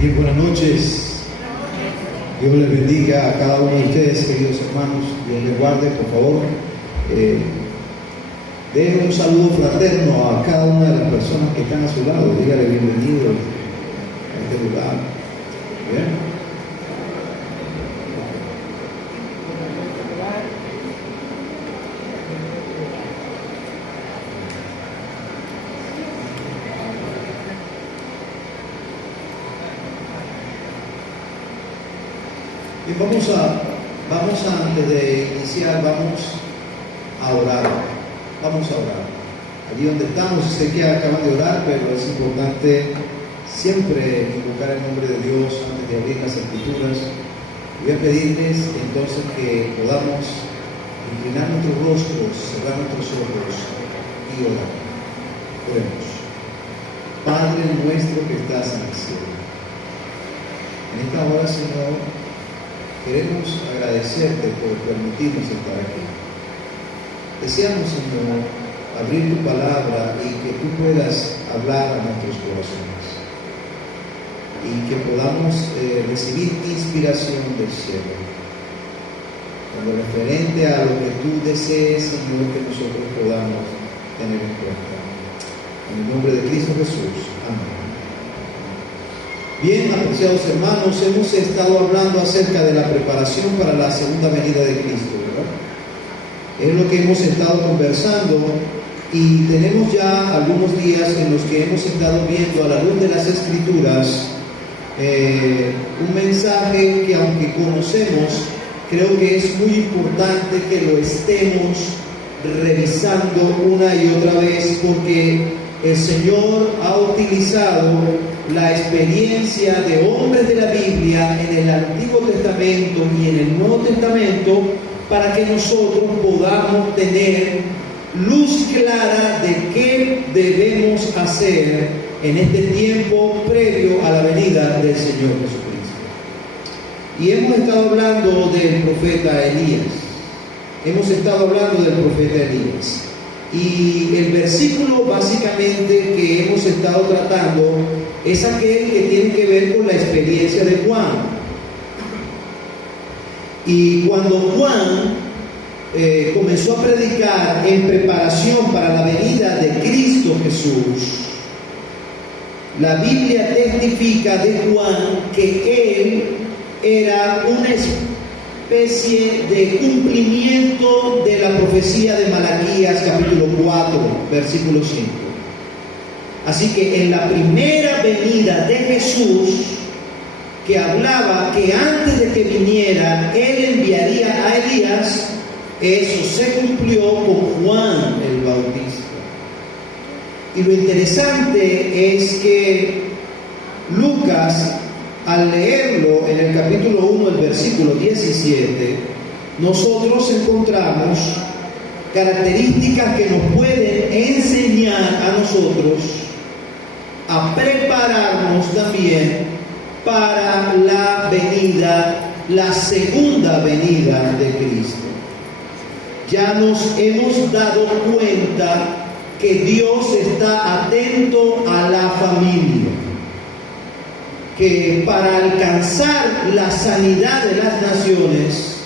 Bien, buenas noches. Dios les bendiga a cada uno de ustedes, queridos hermanos. Dios les guarde, por favor. Den un saludo fraterno a cada una de las personas que están a su lado. Dígale bienvenido a este lugar. Bien. Y vamos antes de iniciar, vamos a orar. Vamos a orar. Allí donde estamos, sé que acaban de orar, pero es importante siempre invocar el nombre de Dios antes de abrir las Escrituras. Voy a pedirles entonces que podamos inclinar nuestros rostros, cerrar nuestros ojos y orar. Oremos. Padre nuestro que estás en el cielo, en esta hora, Señor, queremos agradecerte por permitirnos estar aquí. Deseamos, Señor, abrir tu palabra y que tú puedas hablar a nuestros corazones y que podamos recibir inspiración del cielo con lo referente a lo que tú desees, Señor, que nosotros podamos tener en cuenta. En el nombre de Cristo Jesús. Amén. Bien, apreciados hermanos, hemos estado hablando acerca de la preparación para la segunda venida de Cristo, ¿verdad? Es lo que hemos estado conversando y tenemos ya algunos días en los que hemos estado viendo a la luz de las Escrituras un mensaje que, aunque conocemos, creo que es muy importante que lo estemos revisando una y otra vez, porque el Señor ha utilizado la experiencia de hombres de la Biblia en el Antiguo Testamento y en el Nuevo Testamento para que nosotros podamos tener luz clara de qué debemos hacer en este tiempo previo a la venida del Señor Jesucristo. Y hemos estado hablando del profeta Elías. Y el versículo básicamente que hemos estado tratando es aquel que tiene que ver con la experiencia de Juan. Y cuando Juan comenzó a predicar en preparación para la venida de Cristo Jesús, la Biblia testifica de Juan que él era una especie de cumplimiento de la profecía de Malaquías capítulo 4 versículo 5. Así que en la primera venida de Jesús, que hablaba que antes de que viniera él enviaría a Elías, eso se cumplió con Juan el Bautista. Y lo interesante es que Lucas, al leerlo en el capítulo 1, el versículo 17, nosotros encontramos características que nos pueden enseñar a nosotros a prepararnos también para la segunda venida de Cristo. Ya nos hemos dado cuenta que Dios está atento a la familia, que para alcanzar la sanidad de las naciones,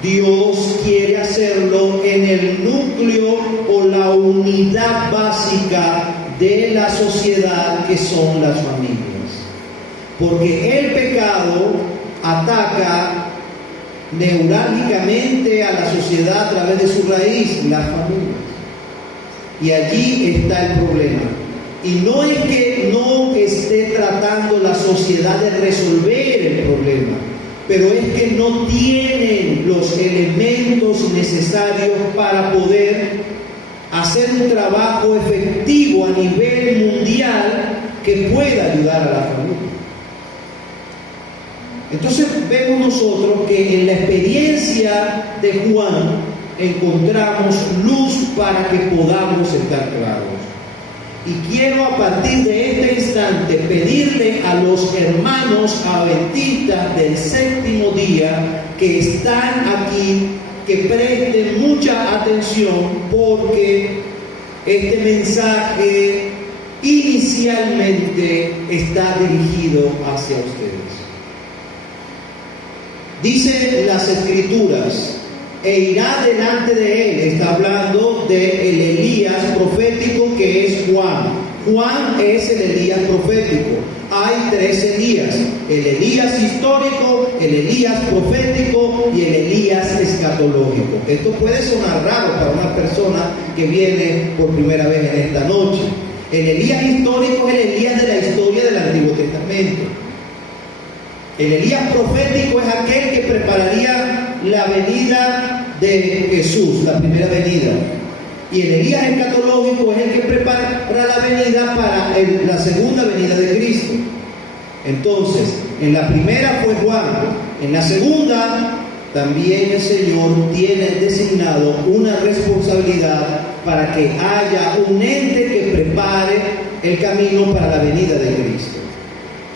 Dios quiere hacerlo en el núcleo o la unidad básica de la sociedad, que son las familias. Porque el pecado ataca neurálgicamente a la sociedad a través de su raíz, las familias. Y allí está el problema. Y no es que no esté tratando la sociedad de resolver el problema, pero es que no tienen los elementos necesarios para poder hacer un trabajo efectivo a nivel mundial que pueda ayudar a la familia. Entonces vemos nosotros que en la experiencia de Juan encontramos luz para que podamos estar claros. Y quiero a partir de este instante pedirle a los hermanos adventistas del séptimo día que están aquí que presten mucha atención, porque este mensaje inicialmente está dirigido hacia ustedes. Dicen las Escrituras, e irá delante de él. Está hablando de el Elías profético que es Juan. Juan es el Elías profético. Hay tres Elías: el Elías histórico, el Elías profético y el Elías escatológico. Esto puede sonar raro para una persona que viene por primera vez en esta noche. El Elías histórico es el Elías de la historia del Antiguo Testamento. El Elías profético es aquel que prepararía la venida de Jesús, la primera venida. Y el Elías escatológico es el que prepara la venida para la segunda venida de Cristo. Entonces, en la primera fue Juan, en la segunda también el Señor tiene designado una responsabilidad para que haya un ente que prepare el camino para la venida de Cristo.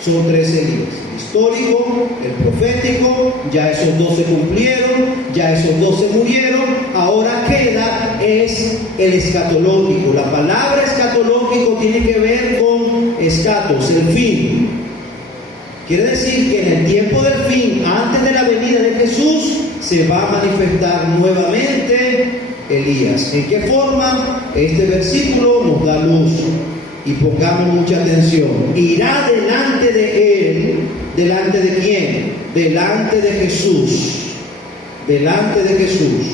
Son tres Elías: el histórico, el profético. Ya esos dos se cumplieron, ya esos dos se murieron. Ahora queda es el escatológico. La palabra escatológico tiene que ver con escatos, el fin. Quiere decir que en el tiempo del fin, antes de la venida de Jesús, se va a manifestar nuevamente Elías. ¿En qué forma? Este versículo nos da luz. Y pongamos mucha atención. Irá delante de él. ¿Delante de quién? Delante de Jesús. Delante de Jesús.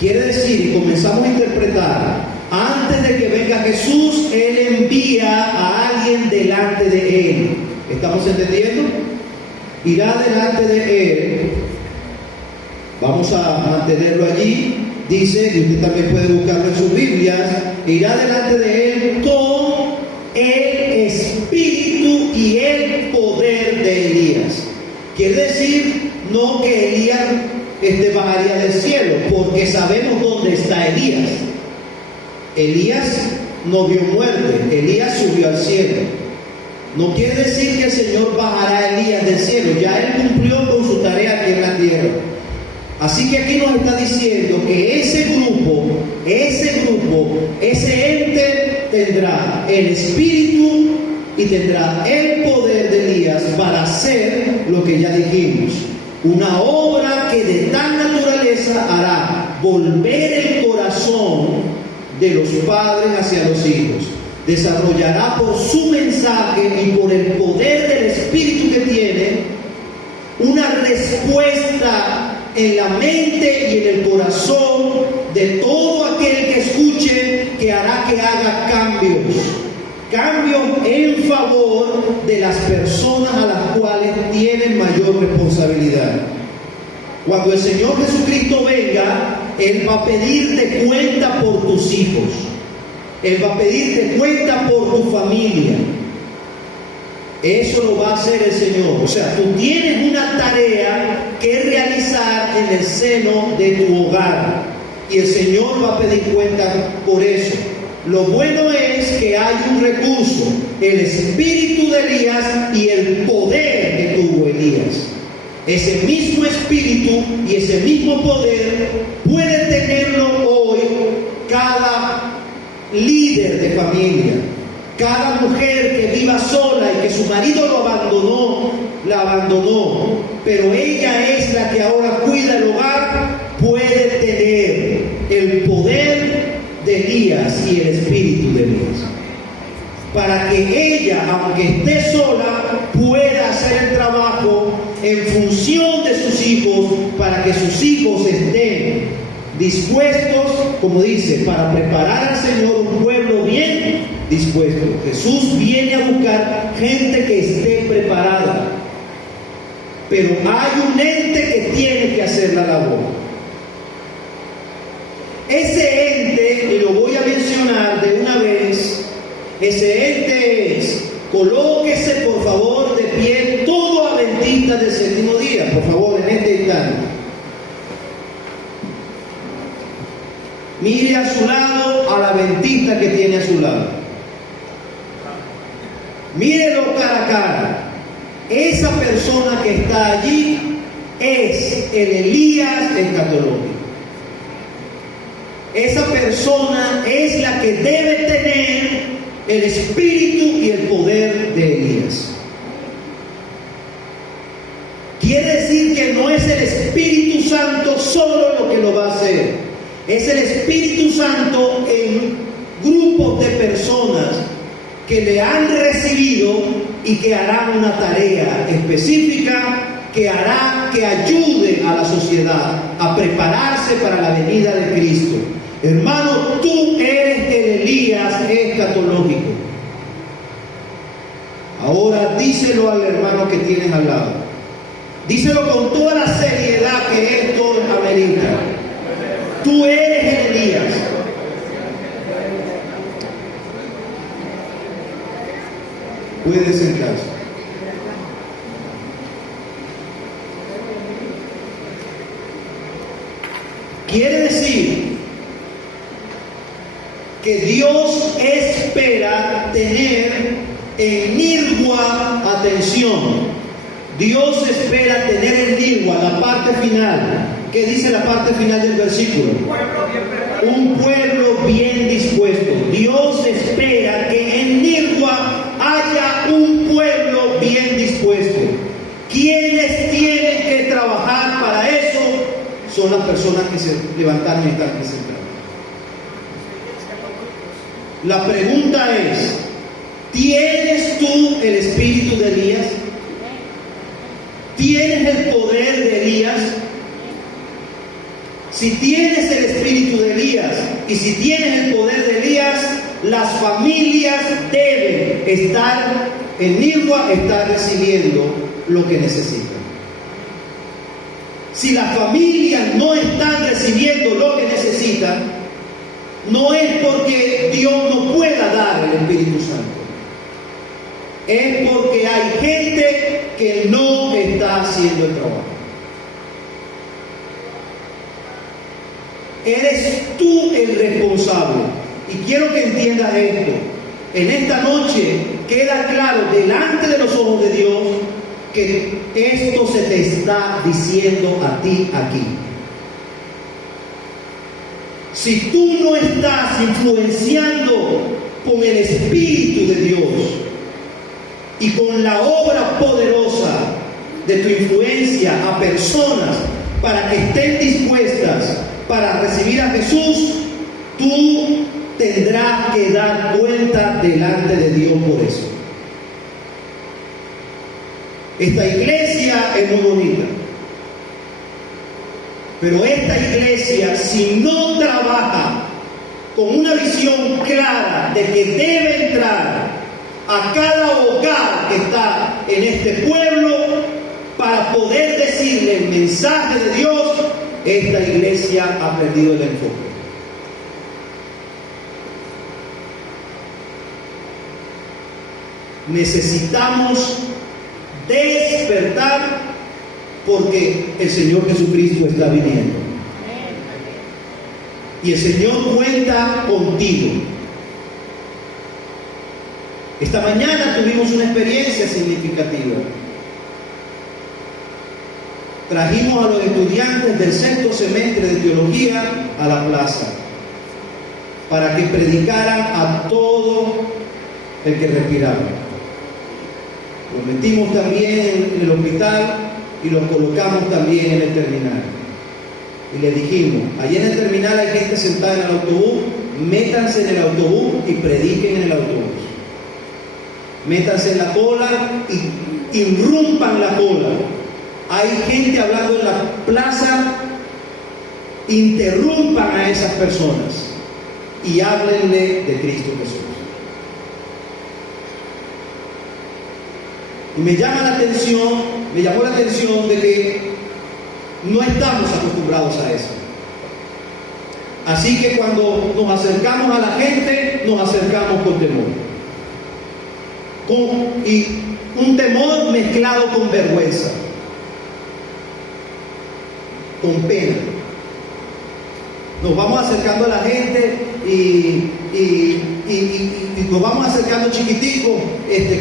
Quiere decir, y comenzamos a interpretar, antes de que venga Jesús, Él envía a alguien delante de Él. ¿Estamos entendiendo? Irá delante de Él. Vamos a mantenerlo allí. Dice, y usted también puede buscarlo en sus Biblias, irá delante de Él con el espíritu y el poder de Elías. Quiere decir, no que Elías bajaría del cielo, porque sabemos dónde está Elías. Elías no vio muerte, Elías subió al cielo. No quiere decir que el Señor bajará a Elías del cielo, ya Él cumplió con su tarea aquí en la tierra. Así que aquí nos está diciendo que ese grupo, ese ente tendrá el espíritu y tendrá el poder de Elías para hacer lo que ya dijimos. Una obra que de tal naturaleza hará volver el corazón de los padres hacia los hijos. Desarrollará por su mensaje y por el poder del espíritu que tiene una respuesta en la mente y en el corazón de todo aquel que escuche, que hará que haga cambios en favor de las personas a las cuales tienen mayor responsabilidad. Cuando el Señor Jesucristo venga, Él va a pedirte cuenta por tus hijos, Él va a pedirte cuenta por tu familia. Eso lo va a hacer el Señor. O sea, tú tienes una tarea que realizar en el seno de tu hogar y el Señor va a pedir cuenta por eso. Lo bueno es que hay un recurso: el espíritu de Elías y el poder que tuvo Elías. Ese mismo espíritu y ese mismo poder puede tenerlo hoy cada líder de familia. Cada mujer que viva sola y que su marido la abandonó, pero ella es la que ahora cuida el hogar, puede tener el poder de Elías y el espíritu de Elías. Para que ella, aunque esté sola, pueda hacer el trabajo en función de sus hijos, para que sus hijos estén dispuestos, como dice, para preparar al Señor un pueblo bien dispuesto. Jesús viene a buscar gente que esté preparada, pero hay un ente que tiene que hacer la labor. Ese ente, y lo voy a mencionar de una vez, ese ente es, colóquese por favor de pie todo adventista del séptimo día, por favor, en este instante. Mire a su lado al adventista que tiene a su lado. Mírelo cara a cara. Esa persona que está allí es el Elías escatológico. Esa persona es la que debe tener el espíritu y el poder de Elías. Quiere decir que no es el Espíritu Santo solo lo que lo va a hacer. Es el Espíritu Santo en grupos de personas que le han recibido y que harán una tarea específica que hará que ayude a la sociedad a prepararse para la venida de Cristo. Hermano, tú eres el Elías escatológico. Ahora díselo al hermano que tienes al lado. Díselo con toda la seriedad que esto amerita. Tú eres el Elías. Puedes sentarse. Quiere decir que Dios espera tener en Nirgua, atención, Dios espera tener en Nirgua la parte final. ¿Qué dice la parte final del versículo? Un pueblo bien dispuesto. Dios espera que en Nirgua haya un pueblo bien dispuesto. ¿Quiénes tienen que trabajar para eso? Son las personas que se levantaron y están aquí sentadas. La pregunta es, ¿tienes tú el espíritu de Elías? ¿Tienes el poder de Elías? Si tienes el espíritu de Elías y si tienes el poder de Elías, las familias deben estar en Nirgua, estar recibiendo lo que necesitan. Si las familias no están recibiendo lo que necesitan, no es porque Dios no pueda dar el Espíritu Santo. Es porque hay gente que no está haciendo el trabajo. Eres tú el responsable. Y quiero que entiendas esto. En esta noche queda claro delante de los ojos de Dios que esto se te está diciendo a ti aquí. Si tú no estás influenciando con el Espíritu de Dios y con la obra poderosa de tu influencia a personas para que estén dispuestas para recibir a Jesús, tú tendrás que dar cuenta delante de Dios por eso. Esta iglesia es muy bonita, pero esta iglesia, si no trabaja con una visión clara de que debe entrar a cada hogar que está en este pueblo para poder decirle el mensaje de Dios, esta iglesia ha perdido el enfoque. Necesitamos despertar porque el Señor Jesucristo está viniendo. Y el Señor cuenta contigo. Esta mañana tuvimos una experiencia significativa. Trajimos a los estudiantes del sexto semestre de teología a la plaza para que predicaran a todo el que respiraba. Los metimos también en el hospital y los colocamos también en el terminal. Y les dijimos, allí en el terminal hay gente sentada en el autobús, métanse en el autobús y prediquen en el autobús. Métanse en la cola y irrumpan la cola. Hay gente hablando en la plaza, interrumpan a esas personas y háblenle de Cristo Jesús. Y me llamó la atención de que no estamos acostumbrados a eso. Así que cuando nos acercamos a la gente, nos acercamos con temor. Y un temor mezclado con vergüenza, con pena. Nos vamos acercando a la gente y nos vamos acercando chiquitico,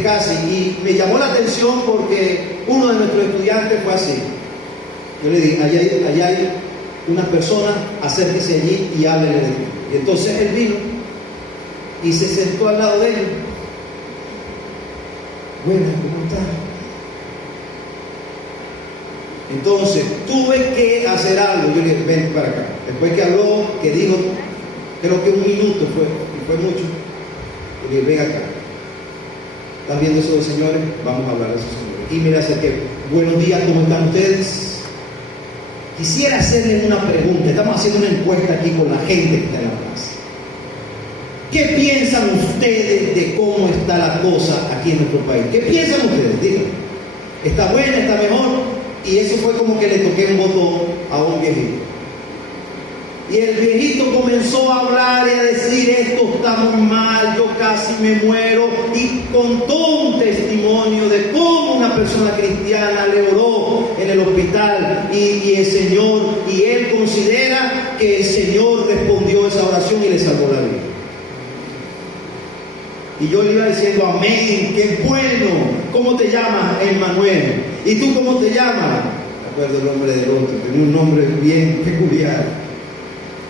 casi. Y me llamó la atención porque uno de nuestros estudiantes fue así. Yo le dije, allá hay una persona, acérquese allí y háblele de mí. Y entonces él vino y se sentó al lado de él. Buenas, ¿cómo estás? Entonces, tuve que hacer algo. Yo le dije, ven para acá. Después que habló, que dijo, creo que un minuto fue mucho. Le dije, ven acá. ¿Están viendo esos dos señores? Vamos a hablar de esos señores. Y me acerqué. Buenos días, ¿cómo están ustedes? Quisiera hacerles una pregunta. Estamos haciendo una encuesta aquí con la gente que está en la plaza. ¿Qué piensan ustedes de cómo está la cosa aquí en nuestro país? ¿Qué piensan ustedes? Díganme. ¿Está buena? ¿Está mejor? Y eso fue como que le toqué un botón a un viejito. Y el viejito comenzó a hablar y a decir, esto está muy mal, yo casi me muero. Y contó un testimonio de cómo una persona cristiana le oró en el hospital y el Señor, y él considera que el Señor respondió esa oración y le salvó la vida. Y yo le iba diciendo, amén, qué bueno. ¿Cómo te llamas, Emmanuel? ¿Y tú cómo te llamas? Me acuerdo el nombre del otro, tenía un nombre bien peculiar.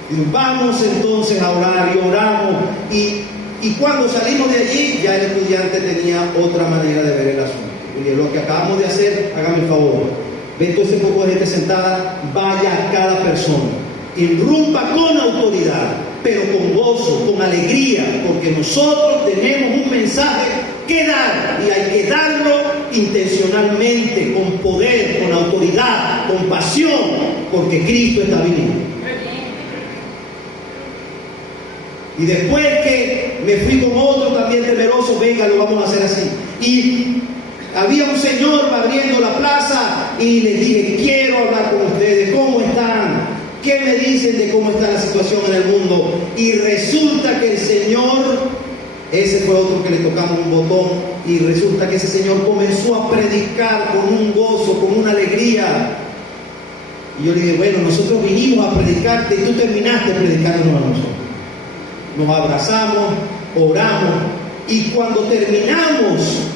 Y vamos entonces a orar y oramos. Y cuando salimos de allí, ya el estudiante tenía otra manera de ver el asunto. Y dije, lo que acabamos de hacer, hágame el favor. Ve todo ese poco de gente sentada, vaya a cada persona. Irrumpa con autoridad, pero con gozo, con alegría, porque nosotros tenemos un mensaje que dar y hay que darlo intencionalmente, con poder, con autoridad, con pasión, porque Cristo está viniendo. Y después que me fui con otro también temeroso, venga, lo vamos a hacer así. Y había un señor abriendo la plaza y les dije, quiero hablar con ustedes, ¿cómo están? ¿Qué me dicen de cómo está la situación en el mundo? Y resulta que el Señor, ese fue otro que le tocamos un botón, y resulta que ese Señor comenzó a predicar con un gozo, con una alegría. Y yo le dije, bueno, nosotros vinimos a predicarte y tú terminaste predicándonos a nosotros. Nos abrazamos, oramos, y cuando terminamos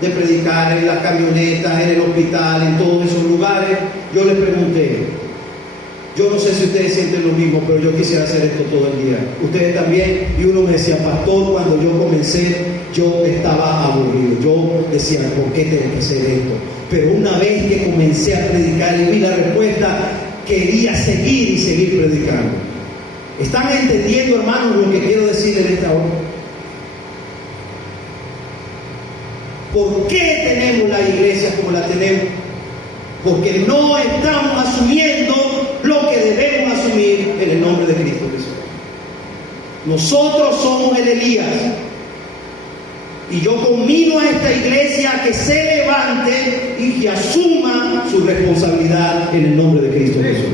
de predicar en las camionetas, en el hospital, en todos esos lugares, yo le pregunté, yo no sé si ustedes sienten lo mismo, pero yo quisiera hacer esto todo el día. Ustedes también. Y uno me decía, pastor, cuando yo comencé, yo estaba aburrido. Yo decía, ¿por qué tengo que hacer esto? Pero una vez que comencé a predicar y vi la respuesta, quería seguir y seguir predicando. ¿Están entendiendo, hermanos, lo que quiero decir en esta hora? ¿Por qué tenemos la iglesia como la tenemos? Porque no estamos asumiendo lo que debemos asumir en el nombre de Cristo Jesús. Nosotros somos el Elías. Y yo conmino a esta iglesia a que se levante y que asuma su responsabilidad en el nombre de Cristo Jesús.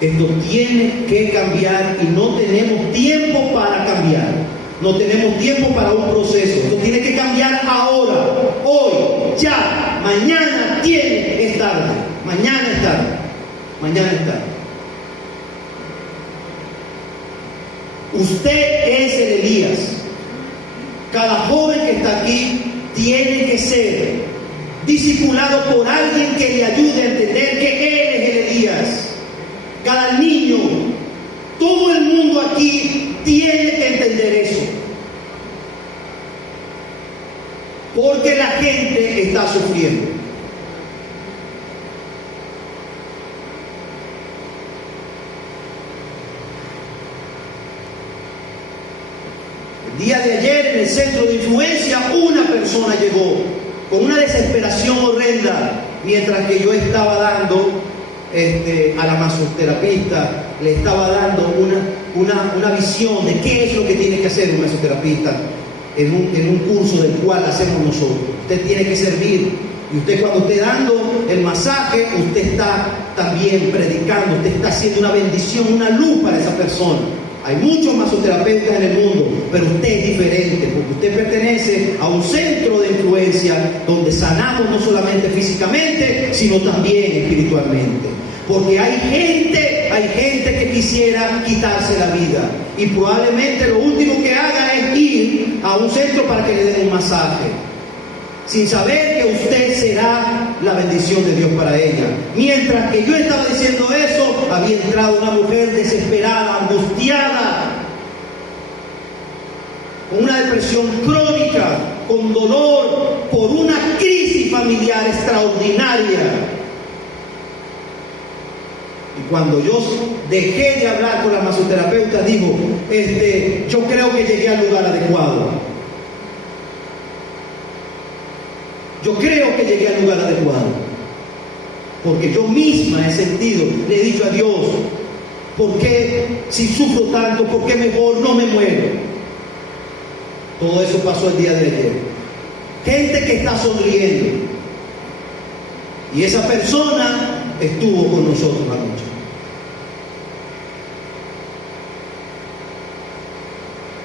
Esto tiene que cambiar y no tenemos tiempo para cambiar. No tenemos tiempo para un proceso. Esto tiene que cambiar ahora, hoy, ya. Mañana es tarde. Mañana es tarde. Mañana es tarde. Usted es el Elías. Cada joven que está aquí tiene que ser discipulado por alguien que le ayude a entender que él es el Elías. Cada niño, todo el mundo aquí tiene que entender eso. Porque la gente está sufriendo. El día de ayer en el centro de influencia una persona llegó con una desesperación horrenda mientras que yo estaba dando a la masoterapista, le estaba dando una visión de qué es lo que tiene que hacer un masoterapista en un curso del cual hacemos nosotros. Usted tiene que servir, y usted cuando esté dando el masaje, usted está también predicando, usted está haciendo una bendición, una luz para esa persona. Hay muchos masoterapeutas en el mundo, pero usted es diferente, porque usted pertenece a un centro de influencia donde sanamos no solamente físicamente, sino también espiritualmente. Porque hay gente que quisiera quitarse la vida, y probablemente lo último que haga es ir a un centro para que le den un masaje, sin saber que usted será la bendición de Dios para ella. Mientras que yo estaba diciendo eso, había entrado una mujer desesperada, angustiada, con una depresión crónica, con dolor, por una crisis familiar extraordinaria. Y cuando yo dejé de hablar con la masoterapeuta, digo, yo creo que llegué al lugar adecuado. Yo creo que llegué al lugar adecuado. Porque yo misma he sentido, le he dicho a Dios, ¿por qué si sufro tanto, por qué mejor no me muero? Todo eso pasó el día de ayer. Gente que está sonriendo. Y esa persona estuvo con nosotros anoche.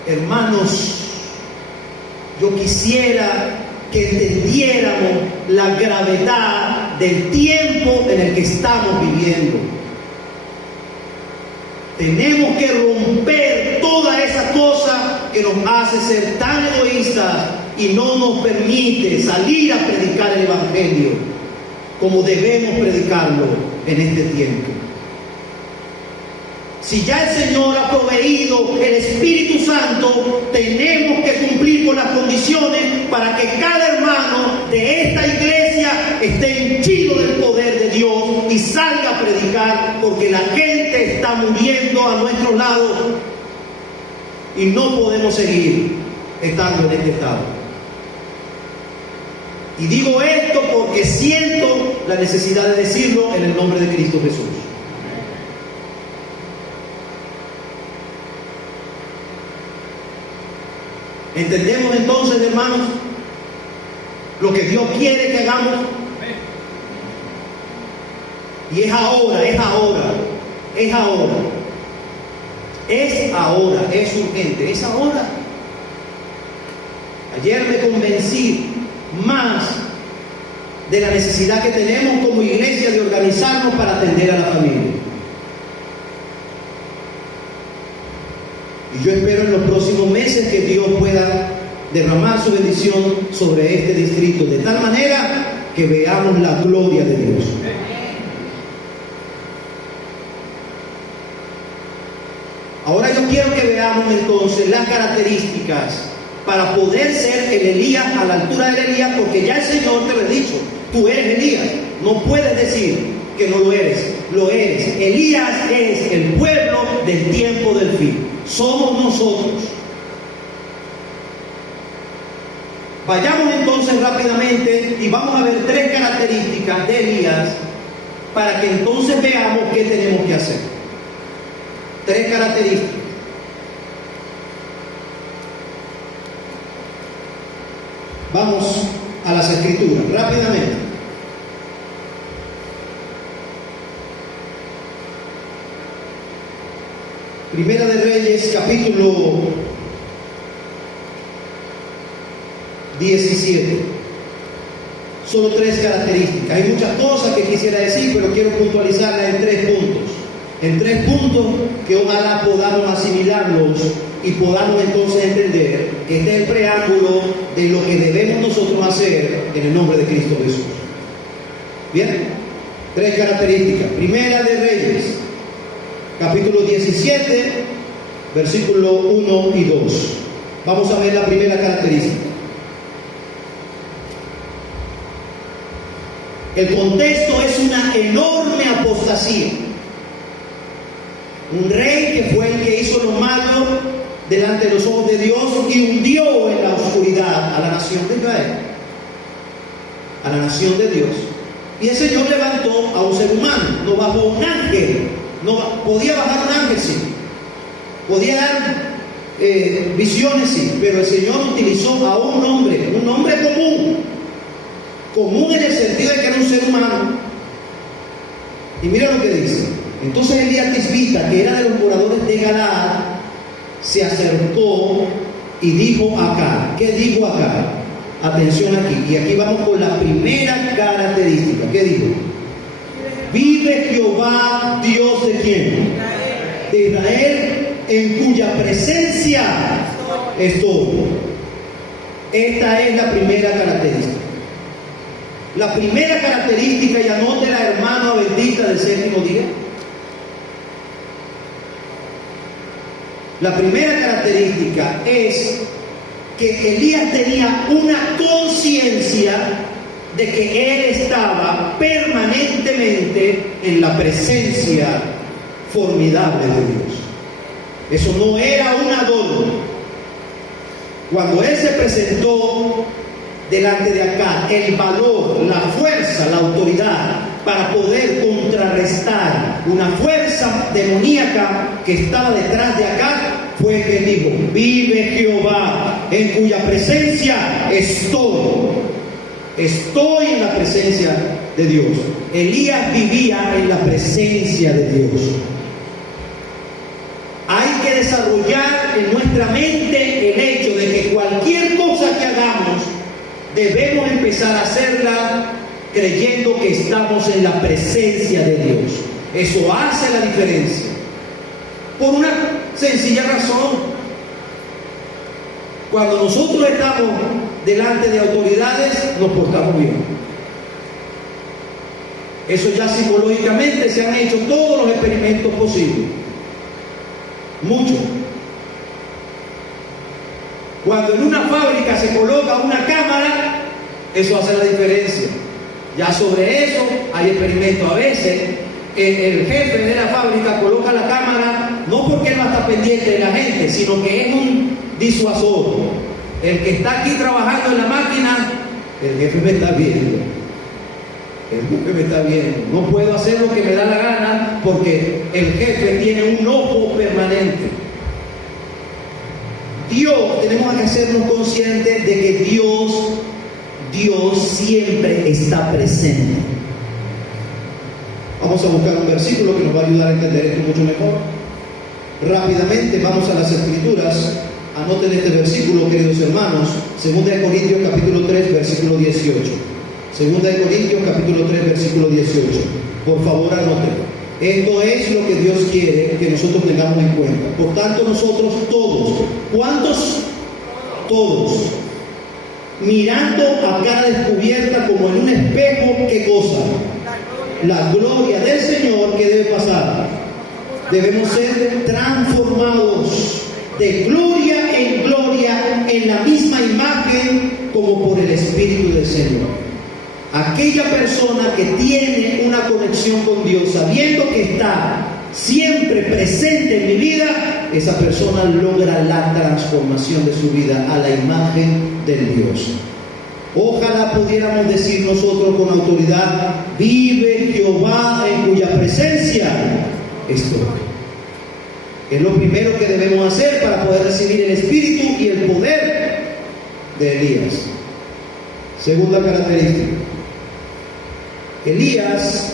Hermanos, yo quisiera que entendiéramos la gravedad del tiempo en el que estamos viviendo. Tenemos que romper toda esa cosa que nos hace ser tan egoístas y no nos permite salir a predicar el Evangelio como debemos predicarlo en este tiempo. Si ya el Señor ha proveído el Espíritu Santo, tenemos que cumplir con las condiciones para que cada hermano de esta iglesia esté henchido del poder de Dios y salga a predicar, porque la gente está muriendo a nuestro lado y no podemos seguir estando en este estado. Y digo esto porque siento la necesidad de decirlo en el nombre de Cristo Jesús. ¿Entendemos entonces, hermanos, lo que Dios quiere que hagamos? Y es ahora, es ahora, es ahora. Es ahora, es urgente, es ahora. Ayer me convencí más de la necesidad que tenemos como iglesia de organizarnos para atender a la familia. Y yo espero en los próximos meses que Dios pueda derramar su bendición sobre este distrito, de tal manera que veamos la gloria de Dios. Ahora yo quiero que veamos entonces las características para poder ser el Elías a la altura de Elías, porque ya el Señor te lo ha dicho, tú eres Elías, no puedes decir que no lo eres, lo eres. Elías es el pueblo del tiempo del fin, somos nosotros. Vayamos entonces rápidamente y vamos a ver 3 características de Elías para que entonces veamos qué tenemos que hacer. 3 características. Vamos a las escrituras rápidamente. Primera de Reyes, capítulo 17. Solo 3 características. Hay muchas cosas que quisiera decir, pero quiero puntualizarlas en 3 puntos. En 3 puntos que ojalá podamos asimilarlos y podamos entonces entender que este es el preámbulo de lo que debemos nosotros hacer en el nombre de Cristo Jesús. Bien, 3 características. Primera de Reyes, capítulo 17, versículo 1 y 2. Vamos a ver la primera característica. El contexto es una enorme apostasía. Un rey que fue el que hizo lo malo delante de los ojos de Dios y hundió en la oscuridad a la nación de Israel, a la nación de Dios. Y el Señor levantó a un ser humano, no bajó un ángel, podía bajar un ángel, sí, podía dar visiones, sí, pero el Señor utilizó a un hombre común en el sentido de que era un ser humano. Y mira lo que dice. Entonces Elías Tisbita, que era de los moradores de Galaad, se acercó y dijo acá. ¿Qué dijo acá? Atención aquí. Y aquí vamos con la primera característica. ¿Qué dijo? Vive Jehová, Dios de quién? De Israel, en cuya presencia estoy. Esta es la primera característica. La primera característica, y anótela, hermano Adventista del séptimo día. La primera característica es que Elías tenía una conciencia de que él estaba permanentemente en la presencia formidable de Dios. Eso no era un adorno. Cuando él se presentó delante de acá, el valor, la fuerza, la autoridad para poder contrarrestar una fuerza demoníaca que estaba detrás de acá, fue que dijo: vive Jehová, en cuya presencia estoy en la presencia de Dios. Elías vivía en la presencia de Dios. Hay que desarrollar en nuestra mente el hecho de que cualquier cosa que hagamos debemos empezar a hacerla creyendo que estamos en la presencia de Dios. Eso hace la diferencia. Por una sencilla razón. Cuando nosotros estamos delante de autoridades, nos portamos bien. Eso ya psicológicamente se han hecho todos los experimentos posibles. Muchos. Cuando en una fábrica se coloca una cámara, eso hace la diferencia. Ya sobre eso hay experimentos. A veces el jefe de la fábrica coloca la cámara no porque él va a estar pendiente de la gente, sino que es un disuasor. El que está aquí trabajando en la máquina, el jefe me está viendo. El jefe me está viendo. No puedo hacer lo que me da la gana porque el jefe tiene un ojo permanente. Dios, tenemos que hacernos conscientes de que Dios siempre está presente. Vamos a buscar un versículo que nos va a ayudar a entender esto mucho mejor. Rápidamente vamos a las Escrituras. Anoten este versículo, queridos hermanos. 2 Corintios capítulo 3, versículo 18. 2 Corintios capítulo 3, versículo 18. Por favor, anoten. Esto es lo que Dios quiere que nosotros tengamos en cuenta. Por tanto, nosotros todos, ¿cuántos? Todos, mirando a cara descubierta como en un espejo, ¿qué cosa? La gloria del Señor, que debe pasar. Debemos ser transformados de gloria en gloria en la misma imagen como por el Espíritu del Señor. Aquella persona que tiene una conexión con Dios, sabiendo que está siempre presente en mi vida, esa persona logra la transformación de su vida a la imagen del Dios. Ojalá pudiéramos decir nosotros con autoridad: vive Jehová, en cuya presencia estoy. Es lo primero que debemos hacer para poder recibir el espíritu y el poder de Elías. Segunda característica: Elías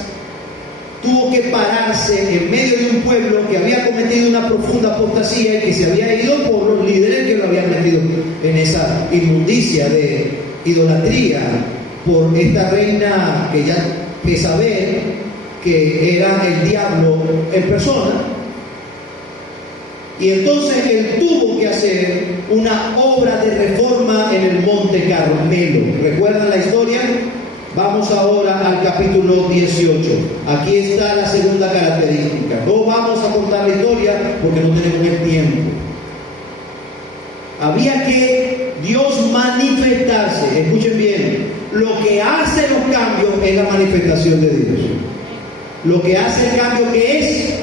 tuvo que pararse en medio de un pueblo que había cometido una profunda apostasía y que se había ido por los líderes que lo habían metido en esa inmundicia de idolatría, por esta reina que ya Jezabel, que era el diablo en persona. Y entonces él tuvo que hacer una obra de reforma en el monte Carmelo. ¿Recuerdan la historia? Vamos ahora al capítulo 18. Aquí está la segunda característica. No vamos a contar la historia porque no tenemos el tiempo. Había que Dios manifestarse. Escuchen bien. Lo que hace los cambios es la manifestación de Dios. Lo que hace el cambio, ¿qué es?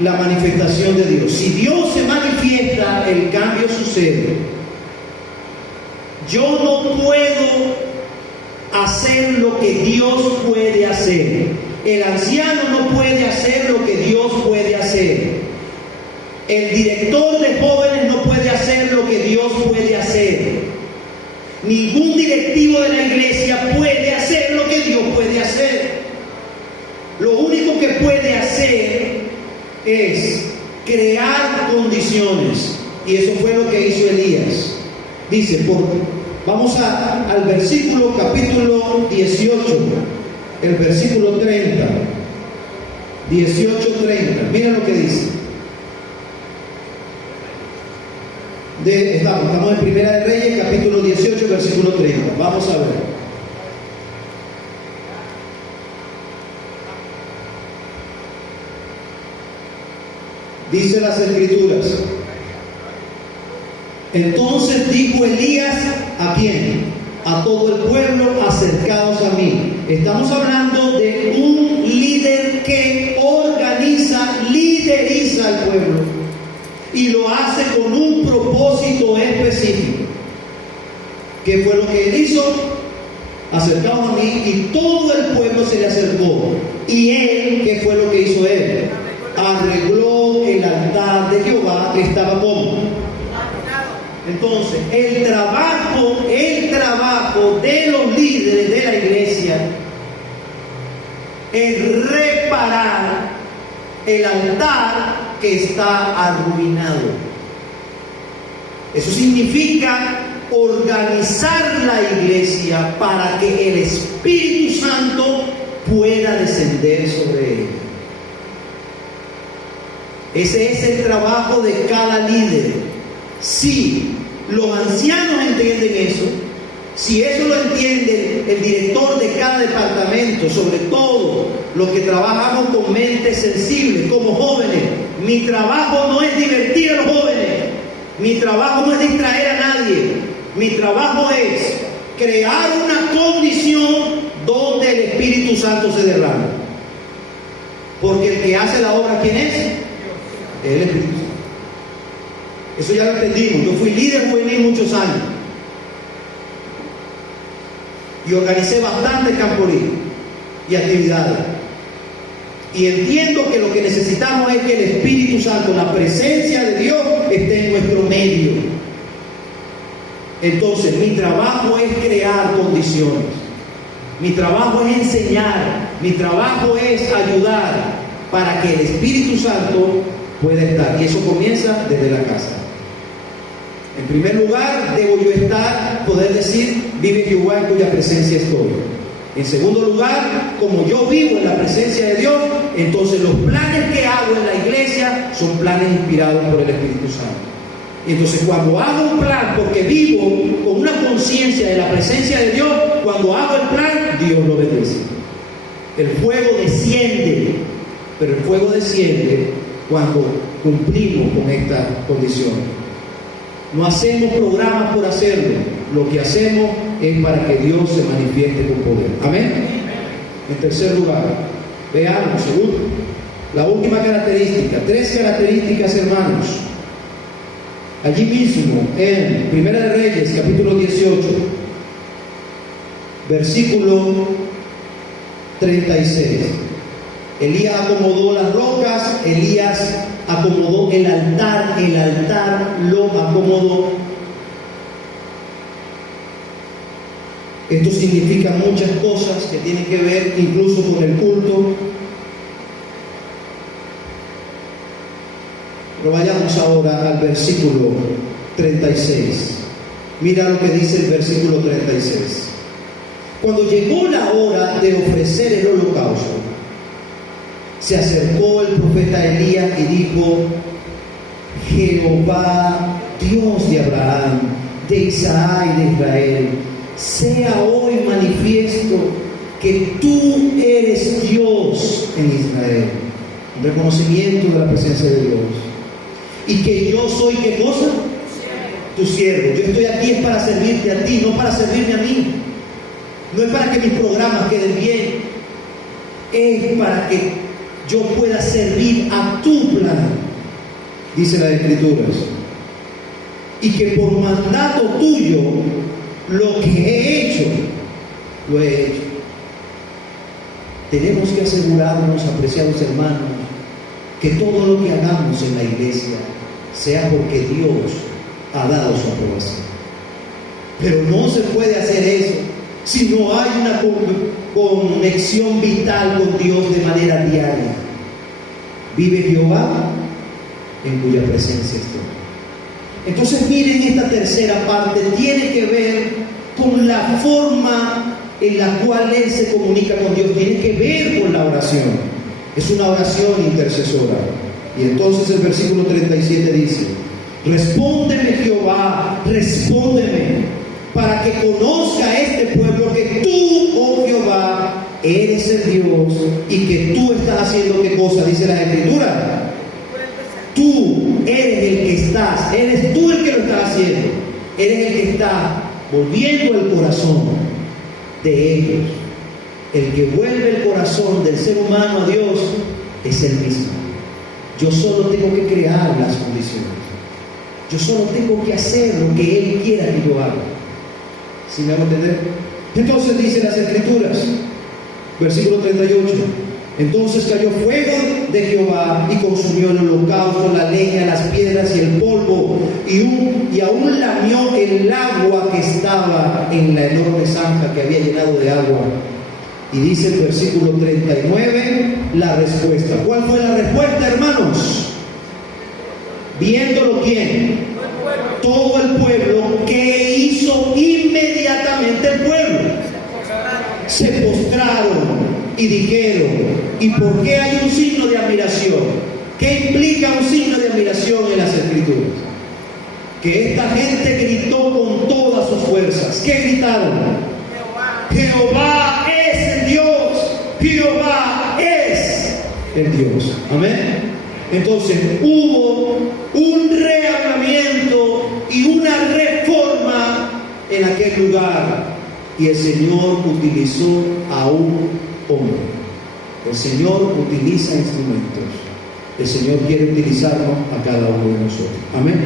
La manifestación de Dios. Si Dios se manifiesta, el cambio sucede. Yo no puedo hacer lo que Dios puede hacer. El anciano no puede hacer lo que Dios puede hacer. El director de jóvenes no puede hacer lo que Dios puede hacer. Ningún directivo de la iglesia puede hacer lo que Dios puede hacer. Lo único que puede hacer es crear condiciones. Y eso fue lo que hizo Elías. Dice, vamos al versículo capítulo 18, el versículo 30. 18:30. Mira lo que dice. Estamos en Primera de Reyes, capítulo 18, versículo 30. Vamos a ver. Dice las Escrituras. Entonces dijo Elías, ¿a quién? A todo el pueblo, acercaos a mí. Estamos hablando de un líder que lideriza al pueblo y lo hace con un propósito específico. ¿Qué fue lo que él hizo? Acercaos a mí, y todo el pueblo se le acercó. Y él, ¿qué fue lo que hizo él? Arregló el altar de Jehová que estaba como. Entonces, el trabajo de los líderes de la iglesia es reparar el altar que está arruinado. Eso significa organizar la iglesia para que el Espíritu Santo pueda descender sobre ella. Ese es el trabajo de cada líder. Si los ancianos entienden eso, si eso lo entiende el director de cada departamento, sobre todo los que trabajamos con mentes sensibles, como jóvenes, mi trabajo no es divertir a los jóvenes, mi trabajo no es distraer a nadie, mi trabajo es crear una condición donde el Espíritu Santo se derrame. Porque el que hace la obra, ¿quién es? El Espíritu Santo. Eso ya lo entendimos. Yo fui líder juvenil muchos años y organicé bastante camporí y actividades. Y entiendo que lo que necesitamos es que el Espíritu Santo, la presencia de Dios, esté en nuestro medio. Entonces, mi trabajo es crear condiciones. Mi trabajo es enseñar. Mi trabajo es ayudar para que el Espíritu Santo pueda estar. Y eso comienza desde la casa. En primer lugar, debo yo poder decir, vive Jehová en cuya presencia estoy. En segundo lugar, como yo vivo en la presencia de Dios, entonces los planes que hago en la iglesia son planes inspirados por el Espíritu Santo. Y entonces cuando hago un plan, porque vivo con una conciencia de la presencia de Dios, cuando hago el plan, Dios lo bendice. El fuego desciende, pero el fuego desciende cuando cumplimos con esta condición. No hacemos programas por hacerlo. Lo que hacemos es para que Dios se manifieste con poder. Amén. En tercer lugar, veamos, segundo, la última característica. 3 características, hermanos. Allí mismo, en Primera de Reyes, capítulo 18, versículo 36. Elías acomodó las rocas, Elías acomodó el altar lo acomodó. Esto significa muchas cosas que tienen que ver incluso con el culto. Pero vayamos ahora al versículo 36. Mira lo que dice el versículo 36. Cuando llegó la hora de ofrecer el holocausto, se acercó el profeta Elías y dijo: Jehová, Dios de Abraham, de Isaac y de Israel, sea hoy manifiesto que tú eres Dios en Israel. Un reconocimiento de la presencia de Dios. Y que yo soy, ¿qué cosa? Tu siervo. Yo estoy aquí es para servirte a ti, no para servirme a mí. No es para que mis programas queden bien. Es para que yo pueda servir a tu plan, dice las Escrituras. Y que por mandato tuyo, lo que he hecho, lo he hecho. Tenemos que asegurarnos, apreciados hermanos, que todo lo que hagamos en la iglesia sea porque Dios ha dado su aprobación. Pero no se puede hacer eso si no hay una conexión vital con Dios de manera diaria. Vive Jehová en cuya presencia estoy. Entonces miren, esta tercera parte tiene que ver con la forma en la cual Él se comunica con Dios, tiene que ver con la oración. Es una oración intercesora. Y entonces el versículo 37 dice: respóndeme Jehová, respóndeme, para que conozca este pueblo que tú, oh Jehová, eres el Dios y que tú estás haciendo ¿qué cosa? Dice la Escritura. Tú estás, eres tú el que lo estás haciendo, eres el que está volviendo el corazón de ellos. El que vuelve el corazón del ser humano a Dios es el mismo. Yo solo tengo que crear las condiciones. Yo solo tengo que hacer lo que Él quiera que yo haga. ¿Sí me hago entender? Entonces dice las Escrituras, versículo 38. Entonces cayó fuego de Jehová y consumió el holocausto, la leña, las piedras y el polvo, y aún lamió el agua que estaba en la enorme zanja que había llenado de agua. Y dice el versículo 39 la respuesta. ¿Cuál fue la respuesta, hermanos? Viéndolo, ¿quién? Todo el pueblo. ¿Qué hizo inmediatamente el pueblo? Se postraron y dijeron. ¿Y por qué hay un signo de admiración? ¿Qué implica un signo de admiración en las Escrituras? Que esta gente gritó con todas sus fuerzas. ¿Qué gritaron? Jehová es el Dios. Jehová es el Dios. Amén. Entonces hubo un reavivamiento y una reforma en aquel lugar, y el Señor utilizó a un hombre. El Señor utiliza instrumentos. El Señor quiere utilizarnos a cada uno de nosotros. Amén.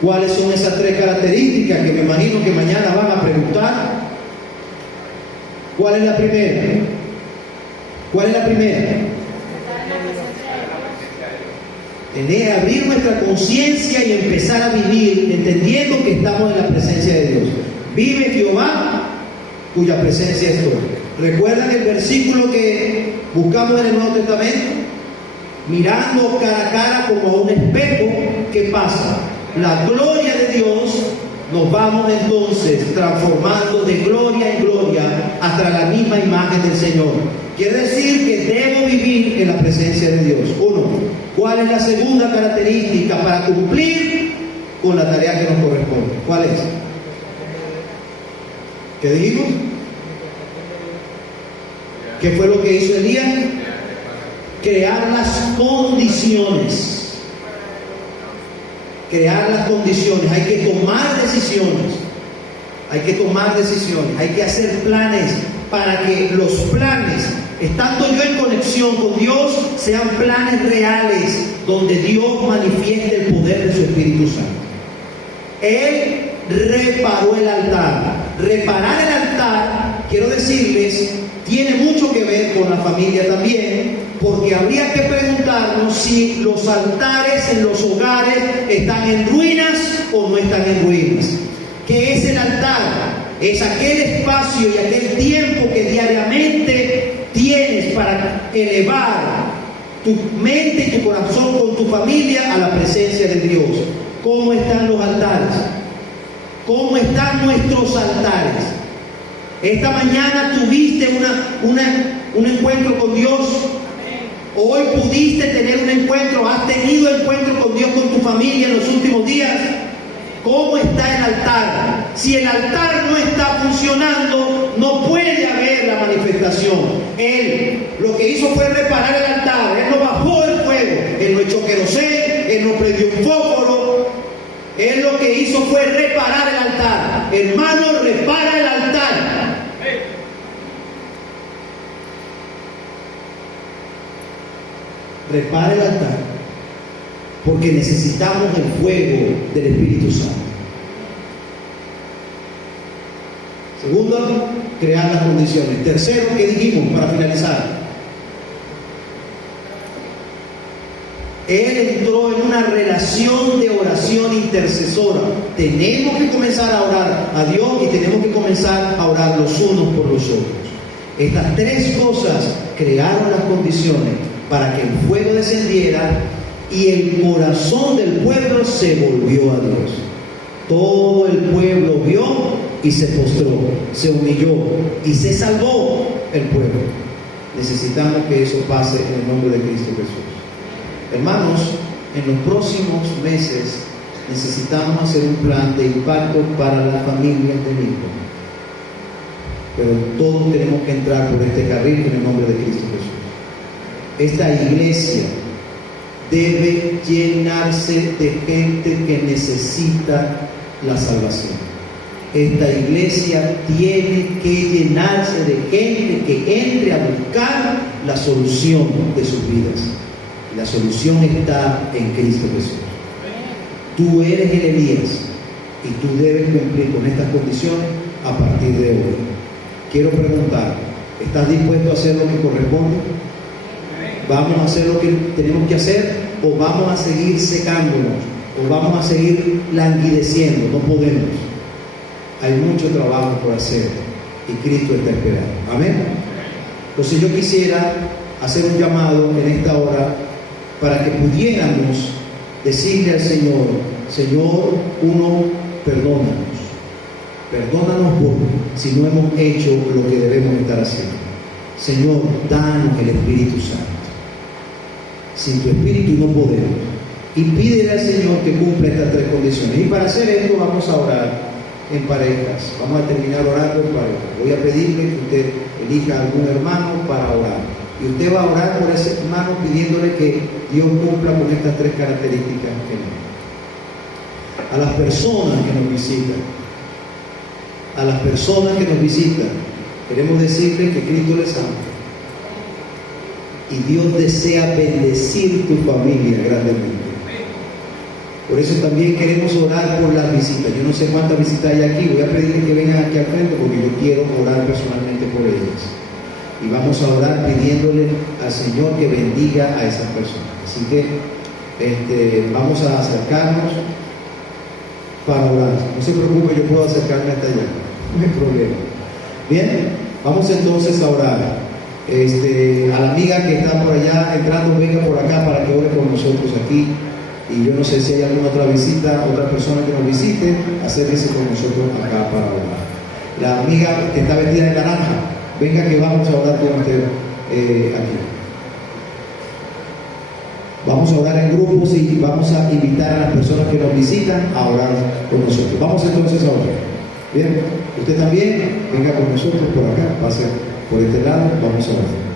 ¿Cuáles son esas tres características que me imagino que mañana van a preguntar? ¿Cuál es la primera? ¿Cuál es la primera? Abrir nuestra conciencia y empezar a vivir entendiendo que estamos en la presencia de Dios. Vive Jehová, cuya presencia estoy. ¿Recuerdan el versículo que buscamos en el Nuevo Testamento? Mirando cara a cara como a un espejo, ¿qué pasa? La gloria de Dios, nos vamos entonces transformando de gloria en gloria hasta la misma imagen del Señor. Quiere decir que debo vivir en la presencia de Dios. Uno, ¿cuál es la segunda característica para cumplir con la tarea que nos corresponde? ¿Cuál es? ¿Qué dijimos? ¿Qué fue lo que hizo Elías? Crear las condiciones. Crear las condiciones. Hay que tomar decisiones. Hay que tomar decisiones. Hay que hacer planes para que los planes, estando yo en conexión con Dios, sean planes reales donde Dios manifieste el poder de su Espíritu Santo. Él reparó el altar. Reparar el altar, quiero decirles, tiene mucho que ver con la familia también, porque habría que preguntarnos si los altares en los hogares están en ruinas o no están en ruinas. ¿Qué es el altar? Es aquel espacio y aquel tiempo que diariamente tienes para elevar tu mente y tu corazón con tu familia a la presencia de Dios. ¿Cómo están los altares? ¿Cómo están nuestros altares? Esta mañana tuviste un encuentro con Dios. Hoy pudiste tener un encuentro, has tenido encuentro con Dios, con tu familia en los últimos días. ¿Cómo está el altar? Si el altar no está funcionando, no puede haber la manifestación. Él lo que hizo fue reparar el altar. Él no bajó el fuego, él no echó querosén, él no prendió un fósforo. Él lo que hizo fue reparar el altar. Hermano, repara el altar. Repara el altar, porque necesitamos el fuego del Espíritu Santo. Segundo, crear las condiciones. Tercero, ¿qué dijimos para finalizar? Él entró en una relación de oración intercesora. Tenemos que comenzar a orar a Dios y tenemos que comenzar a orar los unos por los otros. Estas tres cosas crearon las condiciones para que el fuego descendiera y el corazón del pueblo se volvió a Dios. Todo el pueblo vio y se postró, se humilló y se salvó el pueblo. Necesitamos que eso pase en el nombre de Cristo Jesús. Hermanos, en los próximos meses necesitamos hacer un plan de impacto para las familias de Lincoln. Pero todos tenemos que entrar por este carril en el nombre de Cristo Jesús. Esta iglesia debe llenarse de gente que necesita la salvación. Esta iglesia tiene que llenarse de gente que entre a buscar la solución de sus vidas. Y la solución está en Cristo Jesús. Tú eres el Elías y tú debes cumplir con estas condiciones a partir de hoy. Quiero preguntar, ¿estás dispuesto a hacer lo que corresponde? ¿Vamos a hacer lo que tenemos que hacer o vamos a seguir secándonos o vamos a seguir languideciendo? No podemos. Hay mucho trabajo por hacer y Cristo está esperando. Amén. Entonces yo quisiera hacer un llamado en esta hora para que pudiéramos decirle al Señor: Señor, uno, perdónanos por si no hemos hecho lo que debemos estar haciendo. Señor, danos el Espíritu Santo. Sin tu Espíritu no podemos. Y pídele al Señor que cumpla estas tres condiciones. Y para hacer esto vamos a orar en parejas. Vamos a terminar orando en parejas. Voy a pedirle que usted elija a algún hermano para orar. Y usted va a orar por ese hermano pidiéndole que Dios cumpla con estas tres características. A las personas que nos visitan, queremos decirle que Cristo les ama. Y Dios desea bendecir tu familia grandemente. Por eso también queremos orar por las visitas. Yo no sé cuántas visitas hay aquí. Voy a pedirle que vengan aquí al frente porque yo quiero orar personalmente por ellas. Y vamos a orar pidiéndole al Señor que bendiga a esas personas. Así que vamos a acercarnos para orar. No se preocupe, yo puedo acercarme hasta allá. No hay problema. Bien, vamos entonces a orar. A la amiga que está por allá entrando, venga por acá para que ore con nosotros aquí. Y yo no sé si hay alguna otra visita, otra persona que nos visite, acérquese con nosotros acá para orar. La amiga que está vestida de naranja, venga que vamos a orar con usted aquí. Vamos a orar en grupos y vamos a invitar a las personas que nos visitan a orar con nosotros. Vamos entonces a orar. Bien, usted también, venga con nosotros por acá, pase por este lado, vamos a orar.